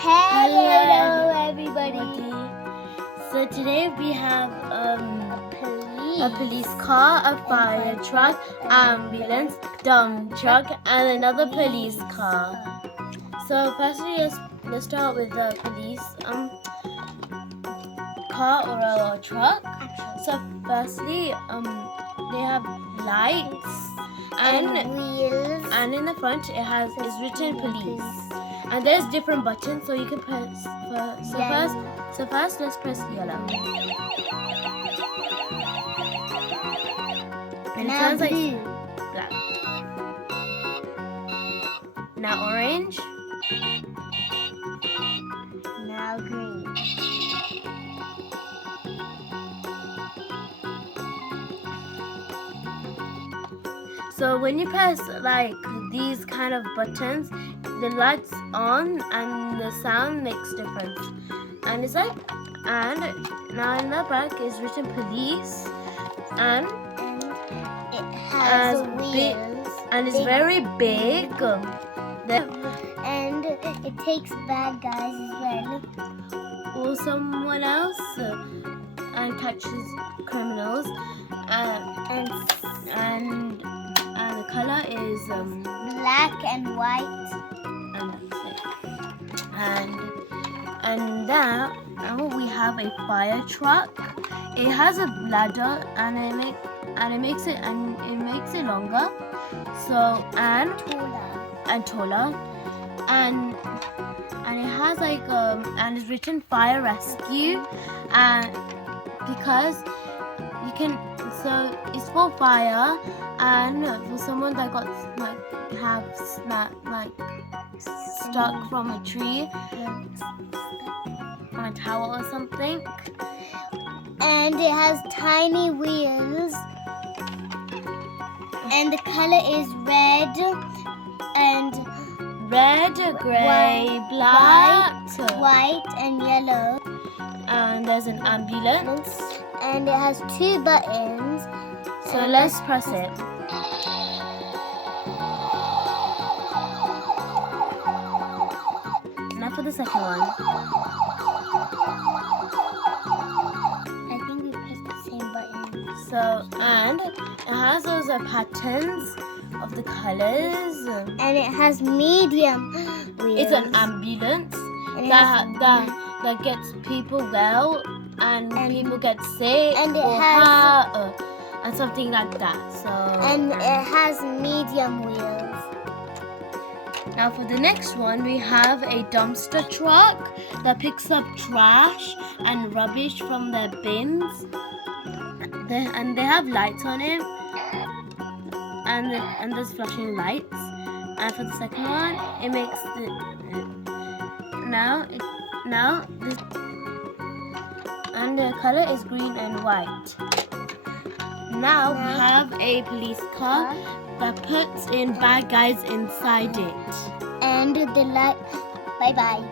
Hello everybody. So today we have a police car, a fire truck, ambulance, dump truck, and another police car. So firstly, let's start with the police car or truck. So firstly, they have lights And wheels. and in the front it's written police. And there's different buttons, so you can press. So first, let's press yellow. And it Now sounds like blue. black. Now orange. Now green. So when you press like these kind of buttons, the lights on and the sound makes difference. And it's like, and now in the back is written police, and It has big, wheels. and it's very big. And it takes bad guys as well. Or someone else and catches criminals. And And the color is black and white. and that's it. And now we have a fire truck. It has a ladder and it makes it longer. So and taller. And it has like and it's written fire rescue, and because you can, so it's for fire and for someone that got stuck from a tree, from a tower or something. And it has tiny wheels. And the color is red and Gray, black, white and yellow. and there's an ambulance. And it has 2 buttons. So let's press it. Now for the second one. I think we pressed the same button. So, and it has those patterns of the colors. And it has medium wheels. It's an ambulance And it that gets people well, and people get sick and it or has- hurt and something like that. So And it has medium wheels. now for the next one, we have a dumpster truck that picks up trash and rubbish from their bins. And they have lights on it, and there's flashing lights. And for the second one, it makes the and the color is green and white. Now we have a police car that puts in bad guys inside it. And the light. Bye bye.